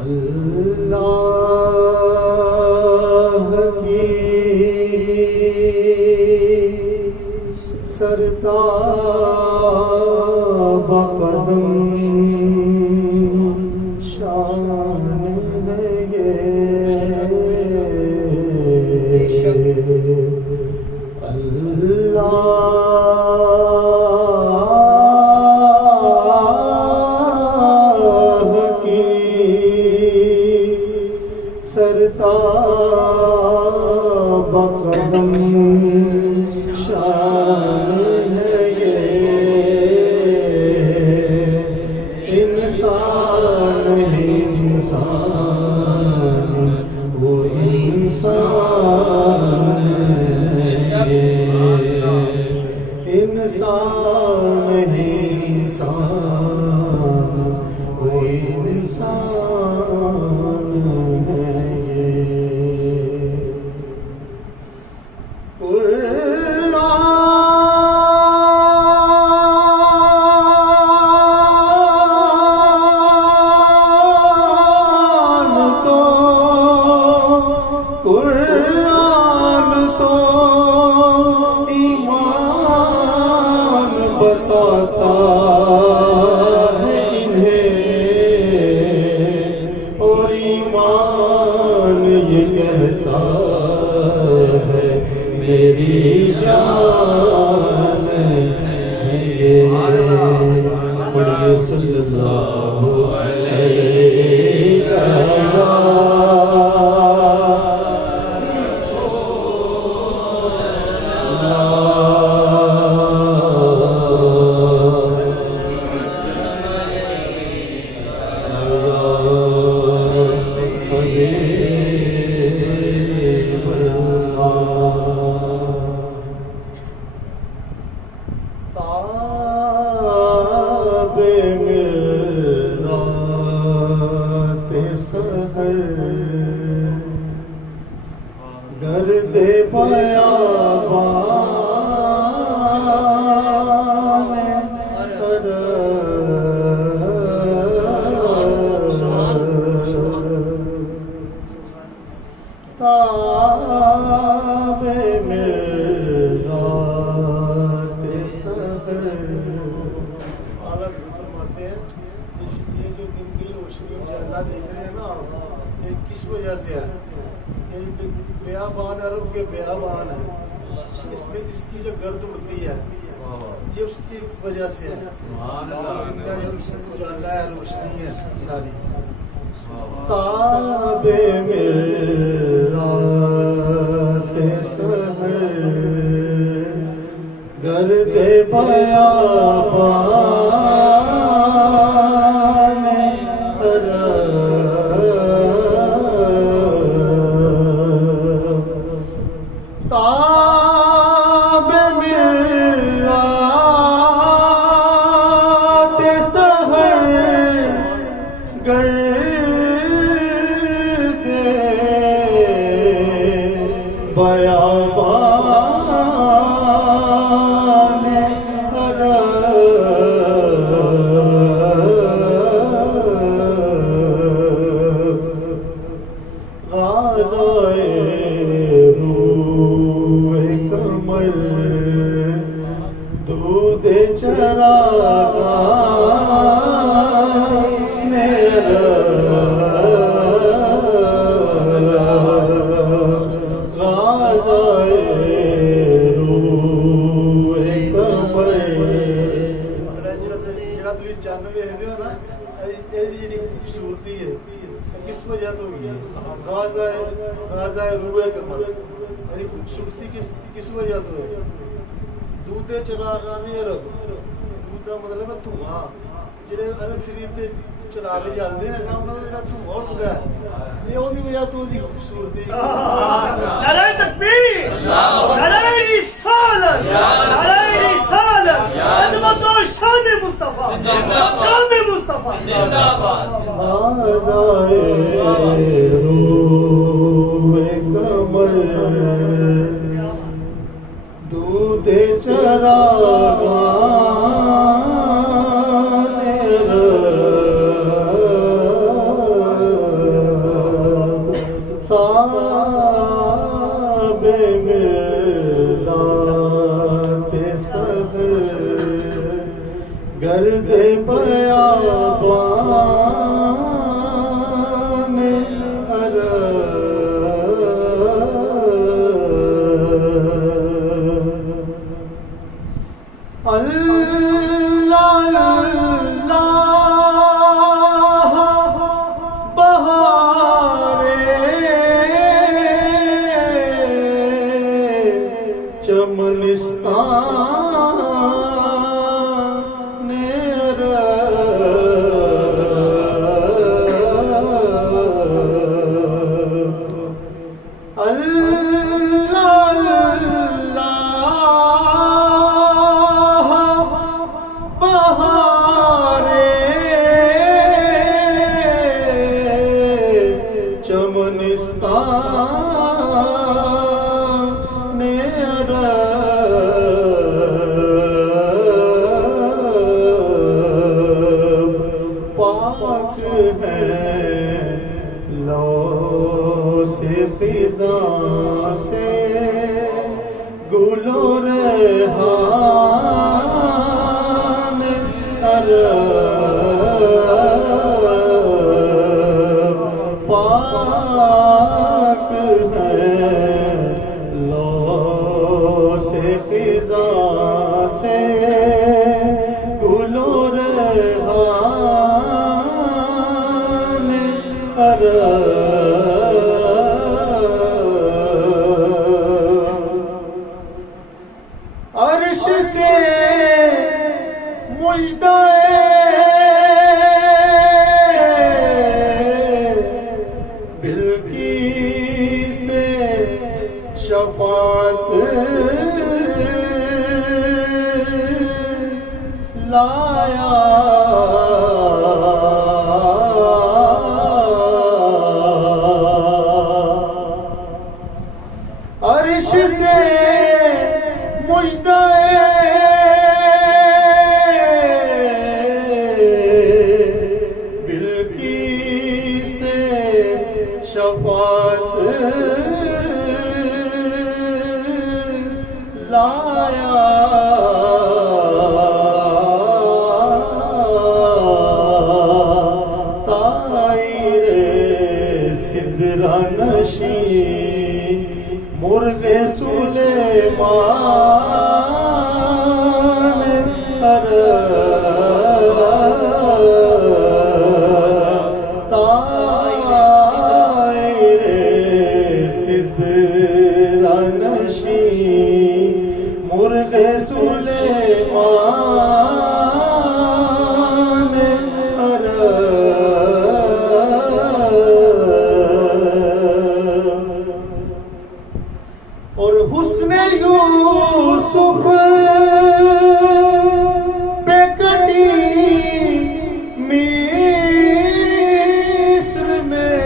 اللہ کی سرتاب قدم شان ہے اللہ کی سرتاب قدم شان ہے انسان ہے انسان وہ انسان ہے انسان ہے انسان وہ انسان ہے قرآن تو ایمان بتاتا ہے انہیں اور ایمان یہ کہتا ہے میری جان ہے یہ پڑھیے صلی اللہ علیہ وسلم گرد بیابان تاب میرات سحر حالت فرماتے ہیں یہ جو دن کی روشنی میں اللہ دیکھ رہے ہیں نا یہ کس وجہ سے ہے؟ یہ بیابان عرب کے بیابان ہے اس میں اس کی جو گرد اڑتی ہے یہ اس کی وجہ سے ہے ان کا جو اللہ ہے روشنی ہے ساری تاب میرات سحر گرد بیابان تاب میرات سحر گرد بیابان غازائے روح کمر دودھ چراغان غازائے روح کمر جڑا تسی چند ویکھدے ہو نا یہ جڑی خوبصورتی ہے کس وجہ تو ہوئی ہے غازائے روح کمر یعنی خوبصورتی کس وجہ تو ہے دودھ چراغان عرب دودھ کا مطلب ہے دھواں جڑے عرب شریف کے چراغ جلدے ہیں نا انہاں دا جڑا دھواں اٹھدا ہے یہ اودی وجہ تو دی خوبصورتی نعرہ تکبیر نعرہ رسالت نعرہ رسالت خدمت و شان مصطفیٰ مقام مصطفیٰ زندہ باد غازائے روح کمر دودھ چراغان ملات صدر گرد بیابان عرب اللہ اللہ بہارے چمنستان عرب اللہ چمنستان عرب پاک ہے لو سے فضا سے گل و ریحان عرب پاک ہے لو سے فضا سے گل و ریحان عرب عرش سے مژدہ بلقیس سے شفاعت لایا عرش سے مژدہ بلقیس سے شفاعت لایا طائر سدرہ نشین مرغ سلیمان عرب طائر سدرہ نشین مرغ سلیمان عرب اور حسن یوسف پہ کٹی مصر میں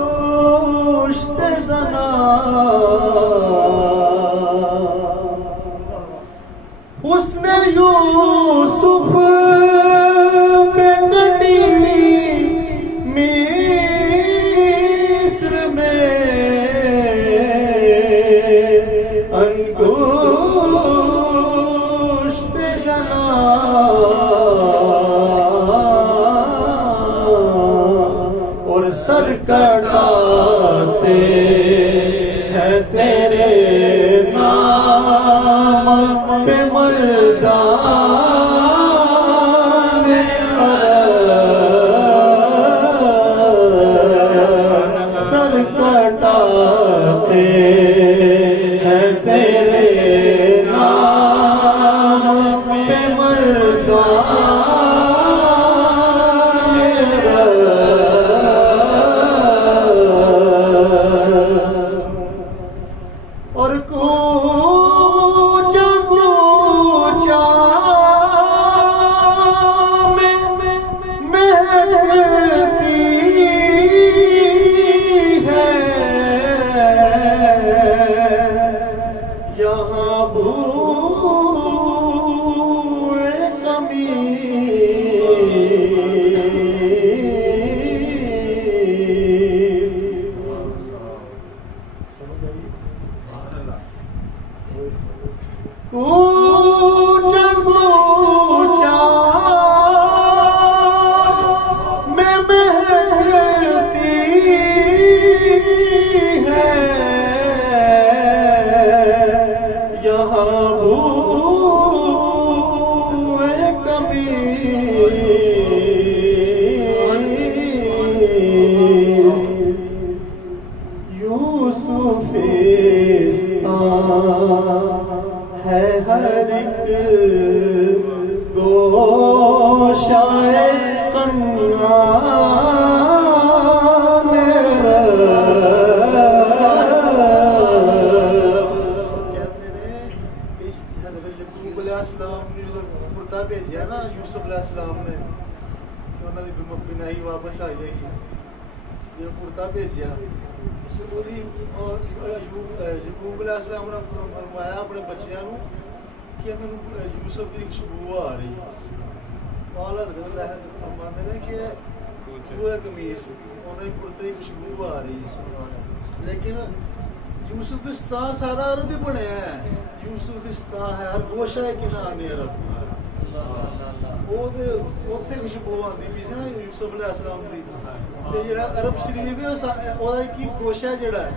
انگشت زنا حسن یوسف پہ کٹی مصر میں انگشت زنا اور سر کٹاتے ہیں تیرے نام پہ مردان عرب سر کٹاتے ہیں تیرے نام پہ مردان عرب اور کوچا کوچا کوچا کوچا میں مہکتی ہے یہاں ہوئے قمیص یوسفستان ہے ہر ایک گوشۂ قنعان رب۔ حضرت یعقوب علیہ السلام نے جو کرتا بھیجا نا یوسف علیہ السلام نے کہ انہوں نے بینائی واپس آ جائے گی، یہ کرتا بھیجا یعقوب علیہ السلام نے فرمایا اپنے بچیاں نو کہ میں یوسف کی خوشبو آ رہی ہے، حضرت فرماتے ہیں کہ وہ قمیص انہیں کرتے کی خوشبو آ رہی ہے، لیکن یوسفستان سارا عرب ہی بنیا ہے، یوسفستان ہے ہر گوشہ ہے کنعان عرب، اوتھے خوشبو آندی پئی سی نا یوسف علیہ السلام دی، تے جڑا عرب شریف ہے اودا کی گوشہ جڑا ہے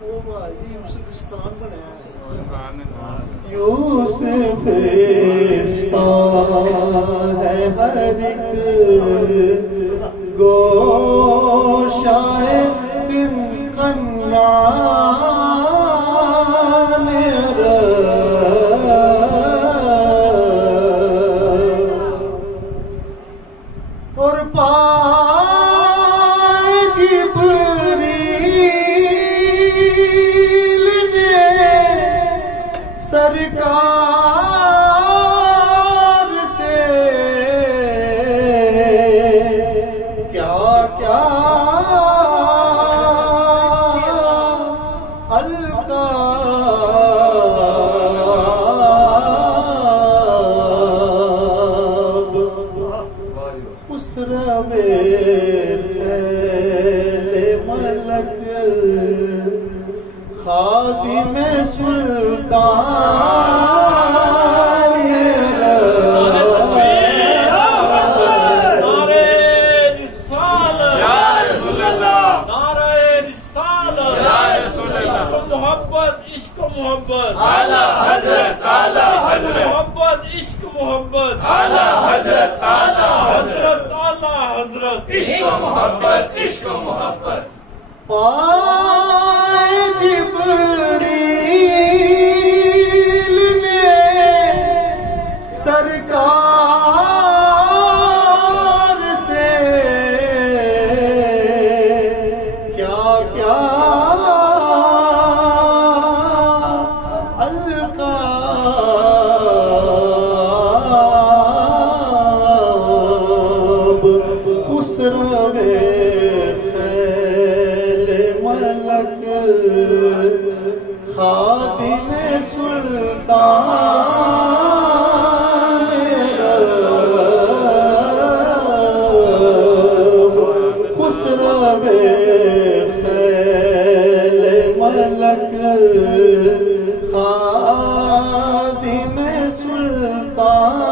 وہ بھائی یوسفستان بنیا ہے۔ یوسفستان ہے ہر ایک گوشۂ قنعان رب۔ اور پائے جبریل نے سرکار سے کیا کیا القاب خسرو خیل ملک خادم سلطان رب۔ نعرہ رسالت یا رسول اللہ، نعرہ رسالت یا رسول اللہ، عشق و محبت، عشق و محبت، اعلیٰ حضرت، اعلیٰ حضرت، محبت، عشق محبت، اعلیٰ حضرت، اعلیٰ حضرت، اعلیٰ حضرت، عشق و محبت، عشق و محبت۔ پائے جبریل نے سرکار سے کیا کیا القاب خسرو خیل ملک خادم سلطان رب۔ خسرو خیل ملک خادم سلطان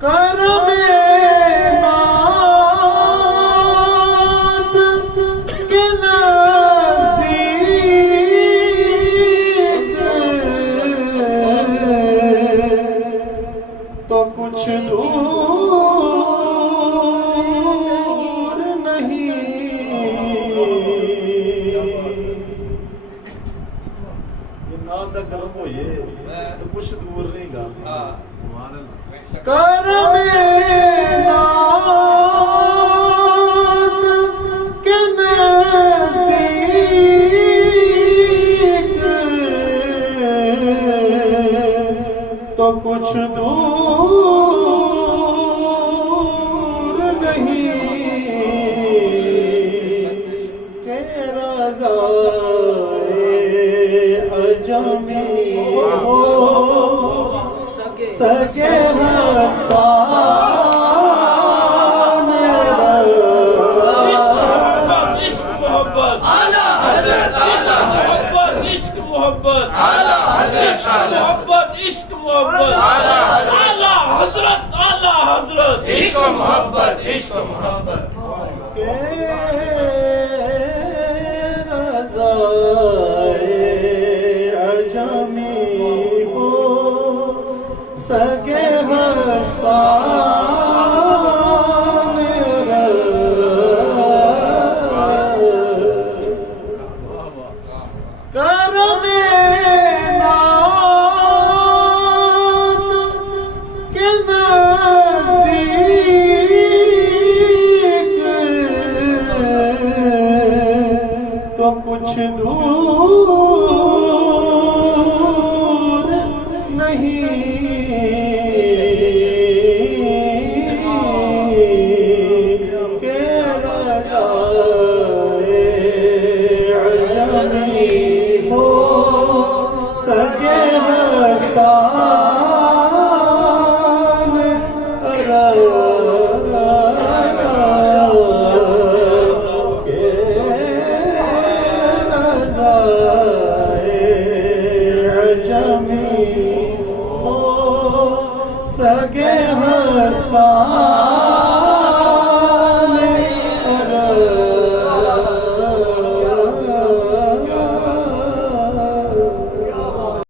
کرم نات کے نزدیک تو کچھ دور نہیں، یہ نات دا کرم ہوئے تو کچھ دور نہیں گا۔ کرم نات کے نزدیک تو کچھ دور نہیں کہ رضائے اجمی ہو سگے حسان کہ رضائے عجمی ہو سگے حسان کرم نات کے نزدیک تو کچھ دور نہیں کہ رضائے عجمی ہو سگے حسان کہ رضائے عجمی ہو سگے حسان